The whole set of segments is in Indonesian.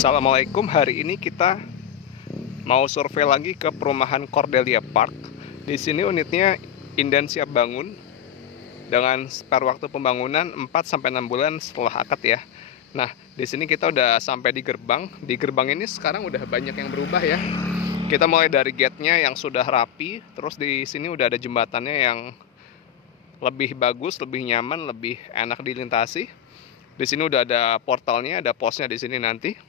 Assalamualaikum, hari ini kita mau survei lagi ke perumahan Cordelia Park. Di sini unitnya Indan siap bangun dengan spare waktu pembangunan 4-6 bulan setelah akad ya. Nah, di sini kita udah sampai di gerbang. Di gerbang ini sekarang udah banyak yang berubah ya. Kita mulai dari gate-nya yang sudah rapi, terus di sini udah ada jembatannya yang lebih bagus, lebih nyaman, lebih enak dilintasi. Di sini udah ada portalnya, ada posnya di sini nanti.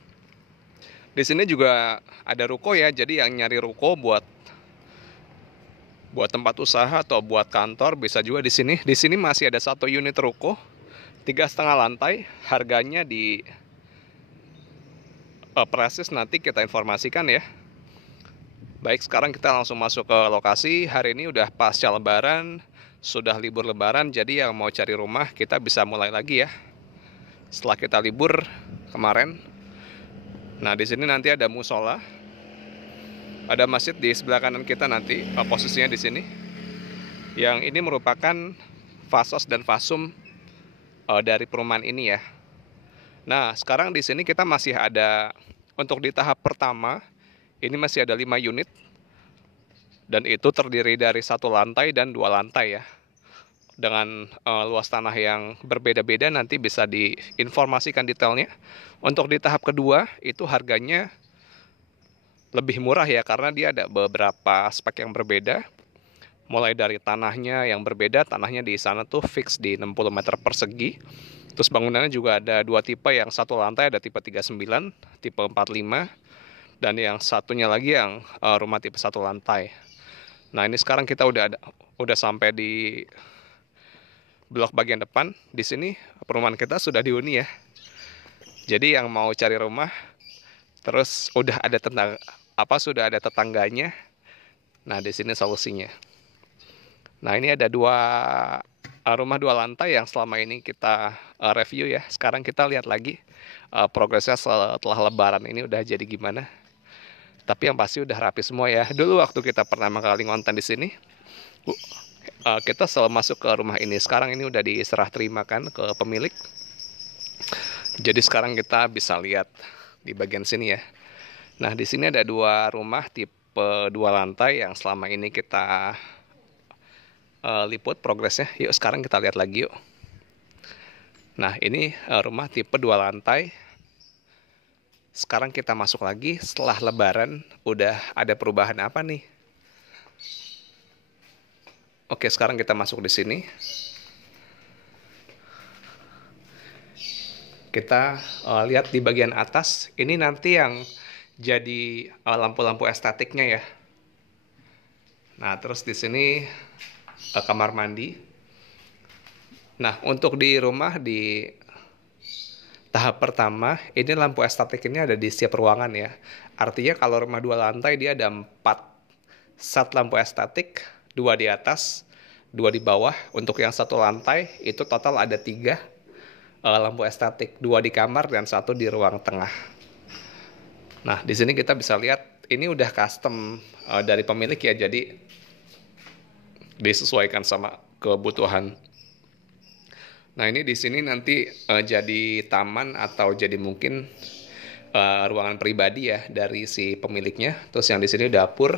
Di sini juga ada ruko ya, jadi yang nyari ruko buat tempat usaha atau buat kantor bisa juga di sini. Di sini masih ada satu unit ruko, 3,5 lantai, harganya di presis nanti kita informasikan ya. Baik, sekarang kita langsung masuk ke lokasi. Hari ini udah pasca Lebaran, sudah libur Lebaran, jadi yang mau cari rumah kita bisa mulai lagi ya. Setelah kita libur kemarin. Nah, di sini nanti ada musola, ada masjid di sebelah kanan kita nanti, posisinya di sini. Yang ini merupakan fasos dan fasum dari perumahan ini ya. Nah, sekarang di sini kita masih ada untuk di tahap pertama, ini masih ada 5 unit. Dan itu terdiri dari 1 lantai dan 2 lantai ya. Dengan luas tanah yang berbeda-beda, nanti bisa diinformasikan detailnya. Untuk di tahap kedua itu harganya lebih murah ya, karena dia ada beberapa spek yang berbeda. Mulai dari tanahnya yang berbeda, tanahnya di sana tuh fix di 60 meter persegi. Terus bangunannya juga ada 2 tipe, yang 1 lantai ada tipe 39, tipe 45, dan yang satunya lagi yang rumah tipe 1 lantai. Nah, ini sekarang kita udah sampai di blok bagian depan. Di sini perumahan kita sudah dihuni ya. Jadi yang mau cari rumah, terus sudah ada tetangganya. Nah, di sini solusinya. Nah, ini ada rumah 2 lantai yang selama ini kita review ya. Sekarang kita lihat lagi progresnya setelah Lebaran ini udah jadi gimana. Tapi yang pasti udah rapi semua ya. Dulu waktu kita pertama kali ngonten di sini, kita selalu masuk ke rumah ini. Sekarang ini udah diserah terimakan ke pemilik. Jadi sekarang kita bisa lihat di bagian sini ya. Nah, di sini ada 2 rumah tipe 2 lantai yang selama ini kita liput progresnya. Yuk sekarang kita lihat lagi yuk. Nah, ini rumah tipe 2 lantai. Sekarang kita masuk lagi setelah Lebaran, udah ada perubahan apa nih? Oke, sekarang kita masuk di sini. Kita lihat di bagian atas, ini nanti yang jadi lampu-lampu estetiknya ya. Nah, terus di sini kamar mandi. Nah, untuk di rumah di tahap pertama, ini lampu estetik ini ada di setiap ruangan ya. Artinya kalau rumah 2 lantai dia ada 4 set lampu estetik, 2 di atas, 2 di bawah. Untuk yang 1 lantai itu total ada 3 lampu estetik, 2 di kamar dan 1 di ruang tengah. Nah, di sini kita bisa lihat ini udah custom dari pemilik ya, jadi disesuaikan sama kebutuhan. Nah, ini di sini nanti jadi taman atau jadi mungkin ruangan pribadi ya dari si pemiliknya. Terus yang di sini dapur.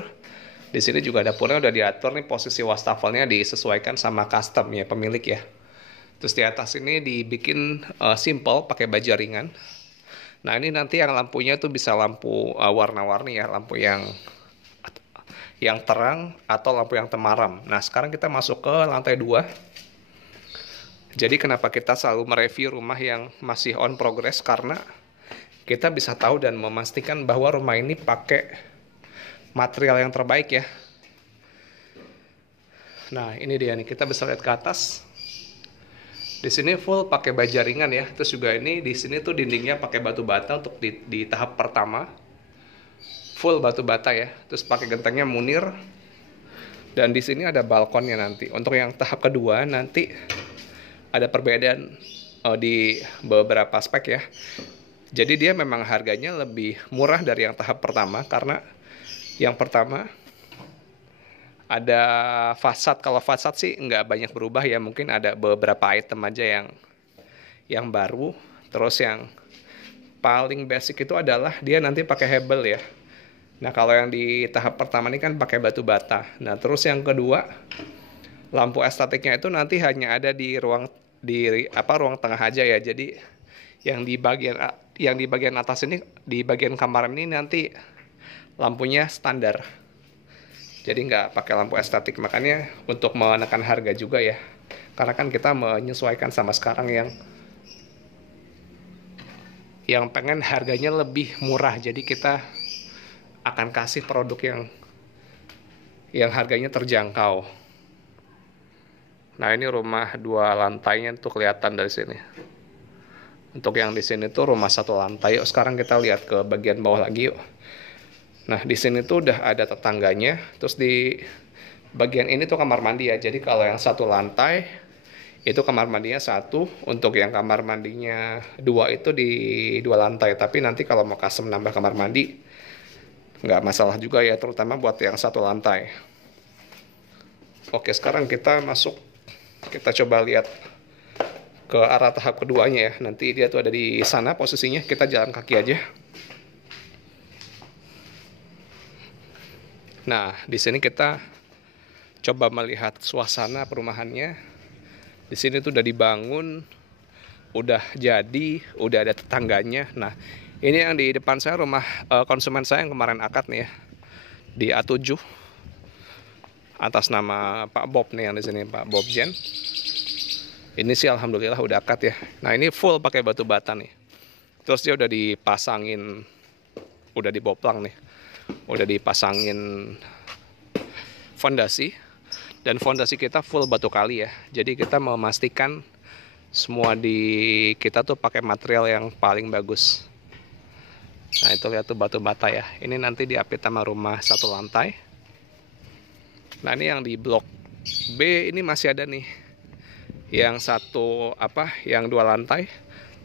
Di sini juga dapurnya udah diatur nih, posisi wastafelnya disesuaikan sama custom ya pemilik ya. Terus di atas ini dibikin simple pakai baja ringan. Nah, ini nanti yang lampunya tuh bisa lampu warna-warni ya, lampu yang terang atau lampu yang temaram. Nah, sekarang kita masuk ke lantai 2. Jadi kenapa kita selalu mereview rumah yang masih on progress, karena kita bisa tahu dan memastikan bahwa rumah ini pakai material yang terbaik ya. Nah, ini dia nih, kita bisa lihat ke atas. Di sini full pakai baja ringan ya. Terus juga ini di sini tuh dindingnya pakai batu bata untuk di tahap pertama. Full batu bata ya. Terus pakai gentengnya Munir. Dan di sini ada balkonnya nanti. Untuk yang tahap kedua nanti ada perbedaan di beberapa spek ya. Jadi dia memang harganya lebih murah dari yang tahap pertama, karena yang pertama ada fasad. Kalau fasad sih nggak banyak berubah ya, mungkin ada beberapa item aja yang baru. Terus yang paling basic itu adalah dia nanti pakai hebel ya. Nah, kalau yang di tahap pertama ini kan pakai batu bata. Nah, terus yang kedua, lampu estetiknya itu nanti hanya ada di ruang ruang tengah aja ya. Jadi yang di bagian atas ini, di bagian kamar ini nanti lampunya standar. Jadi nggak pakai lampu estetik. Makanya untuk menekan harga juga ya. Karena kan kita menyesuaikan sama sekarang yang pengen harganya lebih murah. Jadi kita akan kasih produk yang harganya terjangkau. Nah, ini rumah 2 lantainya tuh kelihatan dari sini. Untuk yang di sini tuh rumah 1 lantai. Yuk sekarang kita lihat ke bagian bawah lagi yuk. Nah, di sini tuh udah ada tetangganya. Terus di bagian ini tuh kamar mandi ya. Jadi kalau yang 1 lantai itu kamar mandinya 1. Untuk yang kamar mandinya 2 itu di 2 lantai. Tapi nanti kalau mau custom nambah kamar mandi nggak masalah juga ya, terutama buat yang 1 lantai. Oke, sekarang kita masuk. Kita coba lihat ke arah tahap keduanya ya. Nanti dia tuh ada di sana posisinya. Kita jalan kaki aja. Nah, di sini kita coba melihat suasana perumahannya. Di sini tuh udah dibangun, udah jadi, udah ada tetangganya. Nah, ini yang di depan saya rumah konsumen saya yang kemarin akad nih ya, di A7 atas nama Pak Bob nih yang di sini, Pak Bob Jen. Ini sih alhamdulillah udah akad ya. Nah, ini full pakai batu bata nih. Terus dia udah dipasangin, udah diboplang nih, udah dipasangin fondasi, dan fondasi kita full batu kali ya. Jadi kita memastikan semua di kita tuh pakai material yang paling bagus. Nah, itu lihat tuh batu bata ya. Ini nanti diapit sama rumah 1 lantai. Nah, ini yang di blok B ini masih ada nih. Yang yang 2 lantai.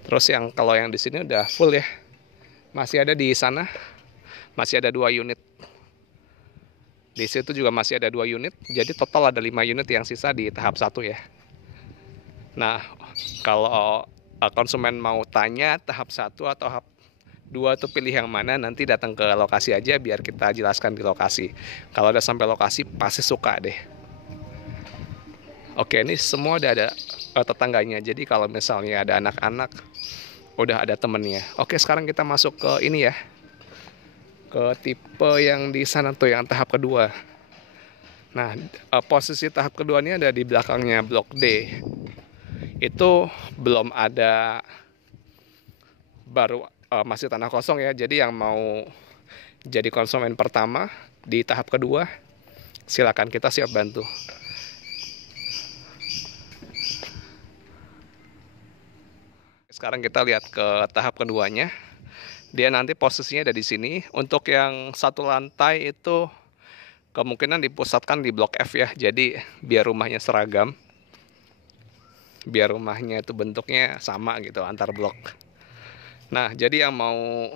Terus kalau yang di sini udah full ya. Masih ada di sana. Masih ada 2 unit. Di situ juga masih ada 2 unit. Jadi total ada 5 unit yang sisa di tahap 1 ya. Nah, kalau konsumen mau tanya tahap 1 atau tahap 2 tuh pilih yang mana, nanti datang ke lokasi aja biar kita jelaskan di lokasi. Kalau udah sampai lokasi pasti suka deh. Oke, ini semua udah ada tetangganya. Jadi kalau misalnya ada anak-anak, udah ada temennya. Oke, sekarang kita masuk ke ini ya. Ke tipe yang di sana tuh, yang tahap kedua. Nah, posisi tahap kedua ini ada di belakangnya blok D. Itu belum ada, baru masih tanah kosong ya. Jadi yang mau jadi konsumen pertama di tahap kedua, silakan, kita siap bantu. Sekarang kita lihat ke tahap keduanya. Dia nanti posisinya ada di sini. Untuk yang 1 lantai itu kemungkinan dipusatkan di blok F ya. Jadi biar rumahnya seragam, biar rumahnya itu bentuknya sama gitu antar blok. Nah, jadi yang mau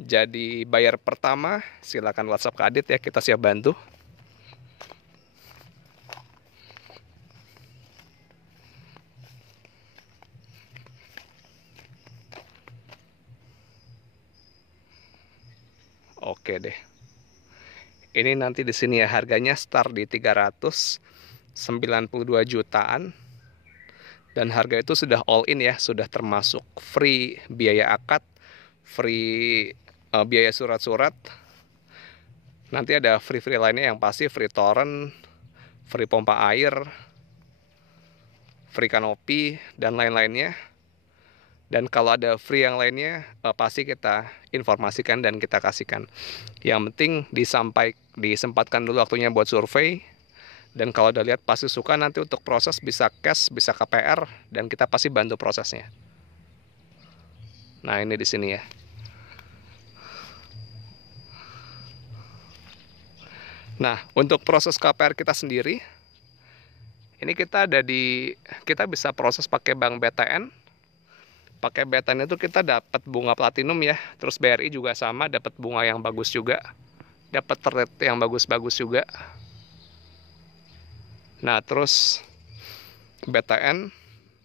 jadi bayar pertama, silakan WhatsApp ke Adit ya, kita siap bantu. Oke deh. Ini nanti di sini ya harganya start di 392 jutaan. Dan harga itu sudah all in ya, sudah termasuk free biaya akad, free biaya surat-surat. Nanti ada free lainnya yang pasti, free torrent, free pompa air, free kanopi, dan lain-lainnya. Dan kalau ada free yang lainnya, pasti kita informasikan dan kita kasihkan. Yang penting disempatkan dulu waktunya buat survei. Dan kalau udah lihat pasti suka, nanti untuk proses bisa cash, bisa KPR, dan kita pasti bantu prosesnya. Nah, ini di sini ya. Nah, untuk proses KPR kita sendiri, ini kita bisa proses pakai bank BTN. Pakai BTN itu kita dapat bunga platinum ya. Terus BRI juga sama, dapat bunga yang bagus juga. Dapat rate yang bagus-bagus juga. Nah, terus BTN,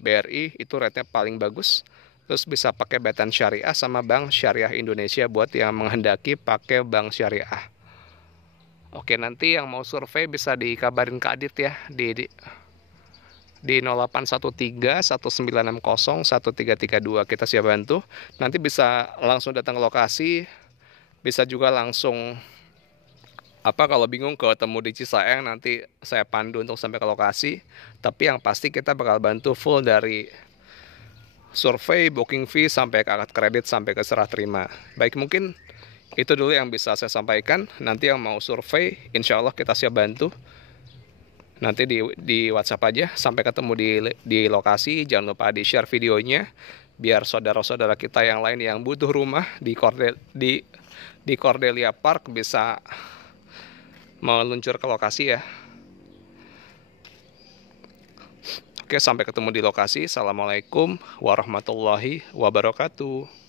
BRI itu rate-nya paling bagus. Terus bisa pakai Batan Syariah sama Bank Syariah Indonesia buat yang menghendaki pakai Bank Syariah. Oke, nanti yang mau survei bisa dikabarin Kak Adit ya di 0813 1960 1332. Kita siap bantu. Nanti bisa langsung datang ke lokasi, bisa juga langsung kalau bingung ketemu di Cisayang, nanti saya pandu untuk sampai ke lokasi. Tapi yang pasti kita bakal bantu full dari survei, booking fee, sampai ke akad kredit, sampai ke serah terima. Baik, mungkin itu dulu yang bisa saya sampaikan. Nanti yang mau survei, insya Allah kita siap bantu. Nanti di WhatsApp aja. Sampai ketemu di lokasi. Jangan lupa di-share videonya, biar saudara-saudara kita yang lain yang butuh rumah di Cordelia Park bisa meluncur ke lokasi ya. Oke, sampai ketemu di lokasi. Assalamualaikum warahmatullahi wabarakatuh.